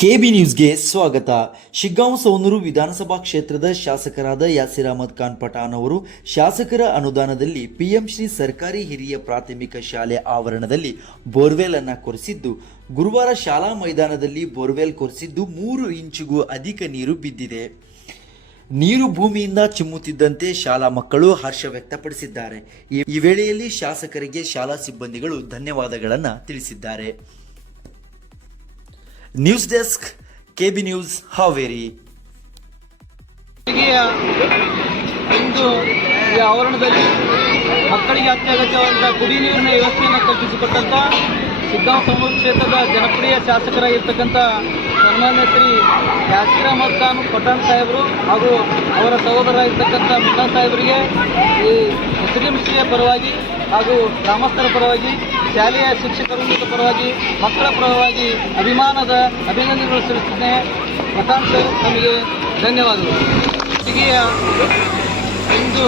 KB ನ್ಯೂಸ್ಗೆ ಸ್ವಾಗತ. ಶಿಗ್ಗಾಂವ್ ಸೌನೂರು ವಿಧಾನಸಭಾ ಕ್ಷೇತ್ರದ ಶಾಸಕರಾದ ಯಾಸಿರ್ ಅಹಮದ್ ಖಾನ್ ಪಠಾಣ್ ಅವರು ಶಾಸಕರ ಅನುದಾನದಲ್ಲಿ ಪಿಎಂ ಶ್ರೀ ಸರ್ಕಾರಿ ಹಿರಿಯ ಪ್ರಾಥಮಿಕ ಶಾಲೆ ಆವರಣದಲ್ಲಿ ಬೋರ್ವೆಲ್ ಅನ್ನು ಕೊರೆಸಿದ್ದು, ಗುರುವಾರ ಶಾಲಾ ಮೈದಾನದಲ್ಲಿ ಬೋರ್ವೆಲ್ ಕೊರೆಸಿದ್ದು 3 ಇಂಚಿಗೂ ಅಧಿಕ ನೀರು ಬಿದ್ದಿದೆ. ನೀರು ಭೂಮಿಯಿಂದ ಚಿಮ್ಮುತ್ತಿದ್ದಂತೆ ಶಾಲಾ ಮಕ್ಕಳು ಹರ್ಷ ವ್ಯಕ್ತಪಡಿಸಿದ್ದಾರೆ. ಈ ವೇಳೆಯಲ್ಲಿ ಶಾಸಕರಿಗೆ ಶಾಲಾ ಸಿಬ್ಬಂದಿಗಳು ಧನ್ಯವಾದಗಳನ್ನು ತಿಳಿಸಿದ್ದಾರೆ. News desk, KB news, Haveri. ಇಂದು ಈ ಆವರಣದಲ್ಲಿ ಮಕ್ಕಳಿಗೆ ಅತ್ಯಗತ್ಯವಾದಂತಹ ಕುಡಿಯ ನೀರಿನ ವ್ಯವಸ್ಥೆಯನ್ನು ಕಲ್ಪಿಸಿಕೊಟ್ಟಂತ ಶಿಗ್ಗಾಂವ್ ಸೌನೂರು ಕ್ಷೇತ್ರದ ಜನಪ್ರಿಯ ಶಾಸಕರಾಗಿರ್ತಕ್ಕಂಥ ಸನ್ಮಾನ್ಯ ಶ್ರೀ ಯಾಸಿರ್ ಅಹಮದ್ ಖಾನ್ ಪಠಾಣ್ ಸಾಹೇಬರು ಹಾಗೂ ಅವರ ಸಹೋದರರಾಗಿರ್ತಕ್ಕಂಥ ಮುಲ್ಲಾ ಸಾಹೇಬರಿಗೆ ಈ ಮುಸ್ಲಿಂ ಶ್ರೀಯ ಪರವಾಗಿ ಹಾಗೂ ಗ್ರಾಮಸ್ಥರ ಪರವಾಗಿ, ಶಾಲೆಯ ಶಿಕ್ಷಕರ ಪರವಾಗಿ, ಮಕ್ಕಳ ಪರವಾಗಿ ಅಭಿಮಾನದ ಅಭಿನಂದನೆಗಳು ಸಲ್ಲಿಸುತ್ತೇನೆ. ಪಠಾಣ್ ಸರ್, ನಮಗೆ ಧನ್ಯವಾದಗಳು. ಇಂದು